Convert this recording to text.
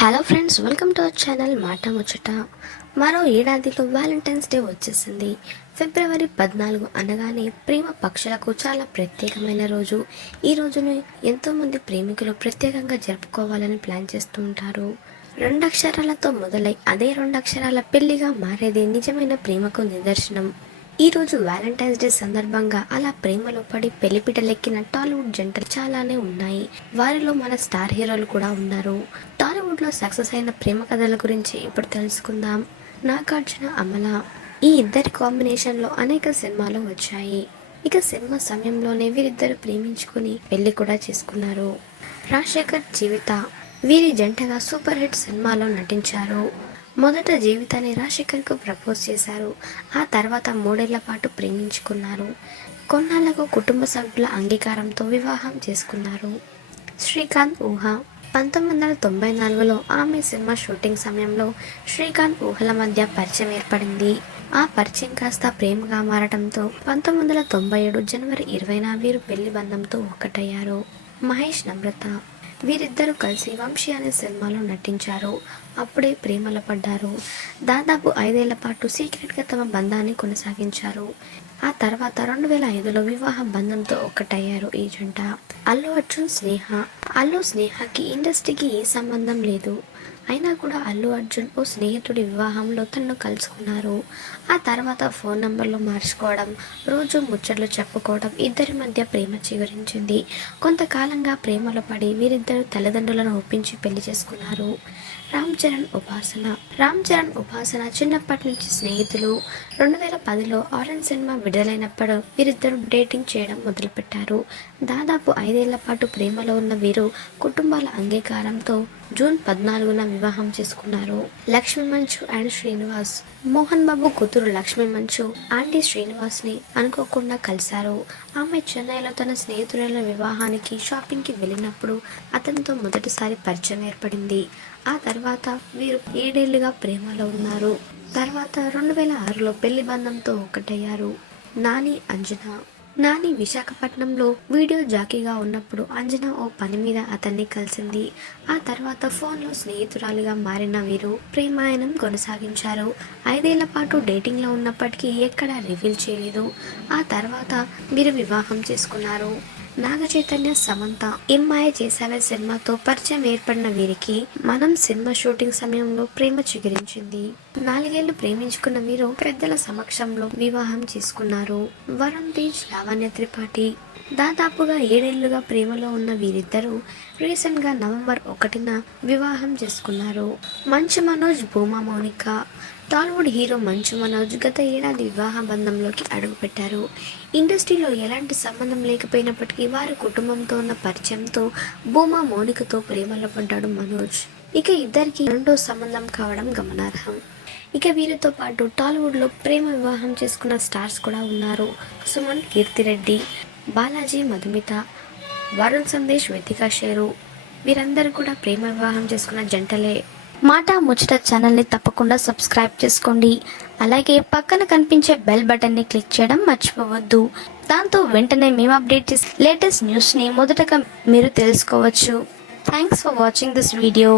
Hello friends welcome to our channel మాట ముచ్చట మరో ఏడాదిలో వ్యాలంటైన్స్ డే వచ్చేసింది. ఫిబ్రవరి పద్నాలుగు అనగానే ప్రేమ పక్షులకు చాలా ప్రత్యేకమైన రోజు. ఈ రోజును ఎంతోమంది ప్రేమికులు ప్రత్యేకంగా జరుపుకోవాలని ప్లాన్ చేస్తూ ఉంటారు. రెండు అక్షరాలతో మొదలై అదే రెండు అక్షరాల పెళ్ళిగా మారేది నిజమైన ప్రేమకు నిదర్శనం. ఈరోజు వ్యాలంటైన్స్ డే సందర్భంగా అలా ప్రేమలో పడి పెళ్ళిపిటలెక్కిన టాలీవుడ్ జంటలు చాలానే ఉన్నాయి. వారిలో మన స్టార్ హీరోలు కూడా ఉన్నారు. టాలీవుడ్లో సక్సెస్ అయిన ప్రేమ కథల గురించి ఇప్పుడు తెలుసుకుందాం. నాగార్జున అమల. ఈ ఇద్దరి కాంబినేషన్లో అనేక సినిమాలు వచ్చాయి. ఇక సినిమా సమయంలోనే వీరిద్దరు ప్రేమించుకుని పెళ్ళి కూడా చేసుకున్నారు. రాజశేఖర్ జీవిత. వీరి జంటగా సూపర్ హిట్ సినిమాలో నటించారు. మొదట జీవితాన్ని రాజశేఖర్కు ప్రపోజ్ చేశారు. ఆ తర్వాత మూడేళ్ళ పాటు ప్రేమించుకున్నారు. కొన్నాళ్ళకు కుటుంబ సభ్యుల అంగీకారంతో వివాహం చేసుకున్నారు. శ్రీకాంత్ ఊహ. పంతొమ్మిది వందల తొంభై నాలుగులో ఆమె సినిమా షూటింగ్ సమయంలో శ్రీకాంత్ ఊహల మధ్య పరిచయం ఏర్పడింది. ఆ పరిచయం కాస్త ప్రేమగా మారడంతో పంతొమ్మిది వందల తొంభై ఏడు జనవరి ఇరవైన వీరు పెళ్ళి బంధంతో ఒక్కటయ్యారు. మహేష్ నమ్రత. వీరిద్దరూ కలిసి వంశీ అనే సినిమాలో నటించారు. అప్పుడే ప్రేమలో పడ్డారు. దాదాపు ఐదేళ్ళ పాటు సీక్రెట్గా తమ బంధాన్ని కొనసాగించారు. ఆ తర్వాత రెండు వేల ఐదులో వివాహ బంధంతో ఒక్కటయ్యారు ఈ జంట. అల్లు అర్జున్ స్నేహ. అల్లు స్నేహకి ఇండస్ట్రీకి ఏ సంబంధం లేదు. అయినా కూడా అల్లు అర్జున్ ఓ స్నేహితుడి వివాహంలో తనను కలుసుకున్నారు. ఆ తర్వాత ఫోన్ నంబర్లు మార్చుకోవడం రోజు ముచ్చట్లు చెప్పుకోవడం ఇద్దరి మధ్య ప్రేమ చిగురించింది. కొంతకాలంగా ప్రేమలో పడి వీరిద్దరు తల్లిదండ్రులను ఒప్పించి పెళ్ళి చేసుకున్నారు. రామ్ చరణ్ ఉపాసన. రామ్ చరణ్ ఉపాసన చిన్నప్పటి నుంచి స్నేహితులు. రెండు వేల పదిలో ఆరెంజ్ సినిమా విడుదలైనప్పుడు వీరిద్దరు డేటింగ్ చేయడం మొదలుపెట్టారు. దాదాపు ఐదేళ్ళ పాటు ప్రేమలో ఉన్న వీరు కుటుంబాల అంగీకారంతో జూన్ పద్నాలుగున వివాహం చేసుకున్నారు లక్ష్మీ మంచు అండ్ శ్రీనివాస్. మోహన్ బాబు కూతురు లక్ష్మీ మంచు ఆంటీ శ్రీనివాస్ని అనుకోకుండా కలిశారు. ఆమె చెన్నైలో తన స్నేహితురాల వివాహానికి షాపింగ్కి వెళ్ళినప్పుడు అతనితో మొదటిసారి పరిచయం ఏర్పడింది. ఆ తర్వాత వీరు ఏడేళ్ళుగా ప్రేమలో ఉన్నారు. తర్వాత రెండు వేల ఆరులో పెళ్ళి బంధంతో ఒకటయ్యారు. నాని అంజనా. నాని విశాఖపట్నంలో వీడియో జాకీగా ఉన్నప్పుడు అంజనా ఓ పని మీద అతన్ని కలిసింది. ఆ తర్వాత ఫోన్లో స్నేహితురాలిగా మారిన వీరు ప్రేమాయణం కొనసాగించారు. ఐదేళ్ళ పాటు డేటింగ్లో ఉన్నప్పటికీ ఎక్కడా రివీల్ చేయలేదు. ఆ తర్వాత వీరు వివాహం చేసుకున్నారు. నాగ చైతన్య సమంత ఎంఐ చేసావే సినిమాతో పరిచయం ఏర్పడిన వీరికి మనం సినిమా షూటింగ్ సమయంలో ప్రేమ చిగురించింది. నాలుగేళ్ళు ప్రేమించుకున్న వీరు పెద్దల సమక్షంలో వివాహం చేసుకున్నారు. వరుణ్ తేజ్ లావణ్య త్రిపాఠి. దాదాపుగా ఏడేళ్ళుగా ప్రేమలో ఉన్న వీరిద్దరూ రీసెంట్గా నవంబర్ ఒకటిన వివాహం చేసుకున్నారు. మంచు మనోజ్ భూమా మౌనిక. టాలీవుడ్ హీరో మంచు మనోజ్ గత ఏడాది వివాహ బంధంలోకి అడుగుపెట్టారు. ఇండస్ట్రీలో ఎలాంటి సంబంధం లేకపోయినప్పటికీ వారి కుటుంబంతో ఉన్న పరిచయంతో భూమా మౌనికతో ప్రేమలో పడ్డాడు మనోజ్. ఇక ఇద్దరికి రెండో సంబంధం కావడం గమనార్హం. ఇక వీరితో పాటు టాలీవుడ్లో ప్రేమ వివాహం చేసుకున్న స్టార్స్ కూడా ఉన్నారు. సుమన్ కీర్తిరెడ్డి బాలాజీ మధుమిత వరుణ్ సందేశ్ వెతికా షేరు. వీరందరూ కూడా ప్రేమ వివాహం చేసుకున్న జంటలే. మాట ముచ్చట ఛానల్ని తప్పకుండా సబ్స్క్రైబ్ చేసుకోండి. అలాగే పక్కన కనిపించే బెల్ బటన్ని క్లిక్ చేయడం మర్చిపోవద్దు. దాంతో వెంటనే మేము అప్డేట్ చేసే లేటెస్ట్ న్యూస్ని మొదటగా మీరు తెలుసుకోవచ్చు. Thanks for watching this video